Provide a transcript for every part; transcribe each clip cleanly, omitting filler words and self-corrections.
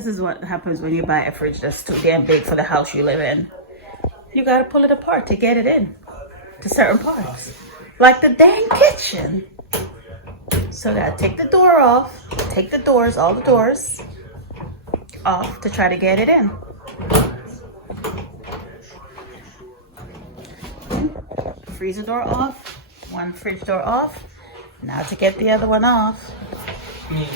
This is what happens when you buy a fridge that's too damn big for the house you live in. You gotta pull it apart to get it in to certain parts. Like the dang kitchen. So I gotta take the door off, take the doors, all the doors off to try to get it in. Freezer door off, one fridge door off. Now to get the other one off. You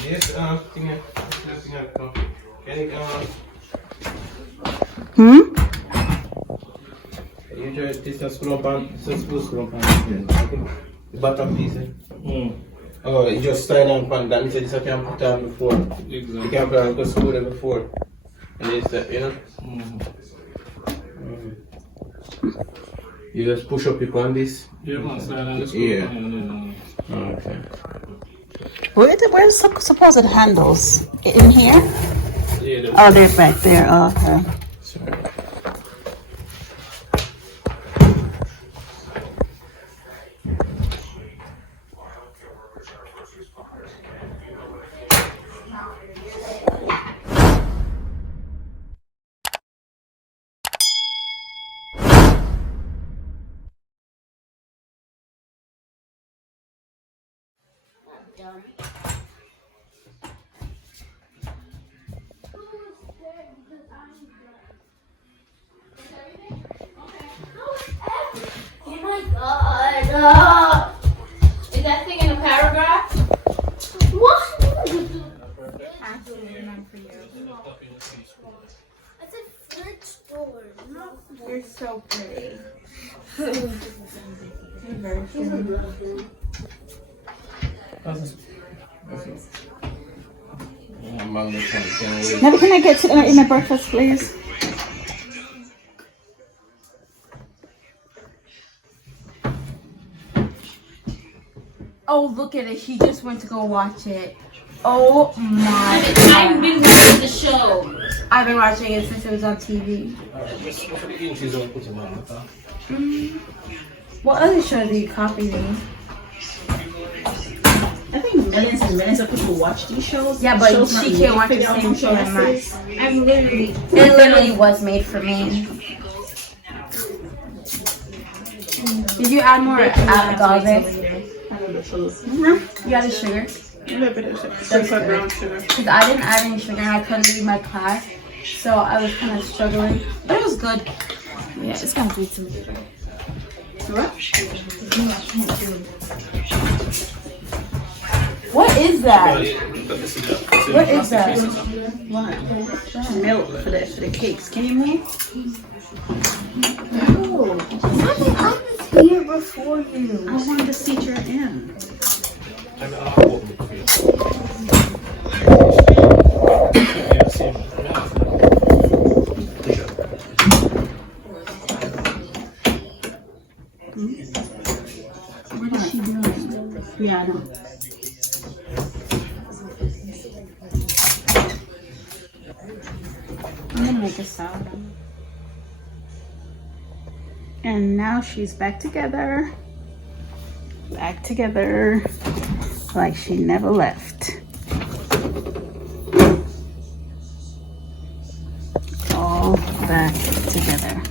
just this a screw up on, the bottom piece. Oh, you just slide on pan that means this I can put on before. Exactly. You can put on because screw them before. And it's you know? You just push up on this? Yeah, man, slide on the screw. Yeah. Okay. Where's the supposed handles? In here? Yeah, Oh, they're back there. Oh, okay. Sorry. Oh my god. Is that thing in a paragraph? What? I said fridge door. You're so pretty. Maybe can I get in a breakfast, please? Oh, look at it. She just went to go watch it. Oh my I've been watching the show. I've been watching it since it was on TV. What other show do you copy these? I think millions and millions of people watch these shows. Yeah, but Shows she not can't made watch for the their same own show as mine. purposes. It literally was made for me. Did you add more agave? You added sugar? A little bit of sugar. Brown sugar. Because I didn't add any sugar and I couldn't leave my class. So I was kind of struggling. But it was good. Yeah, it's gonna be too much. What is that? What is that? What? Milk for the cakes. Can you move? I was here before you. I wanted to see your in. What is she doing? Yeah, I know. I'm gonna make a salad. And now she's back together. Back together. Like she never left. All back together.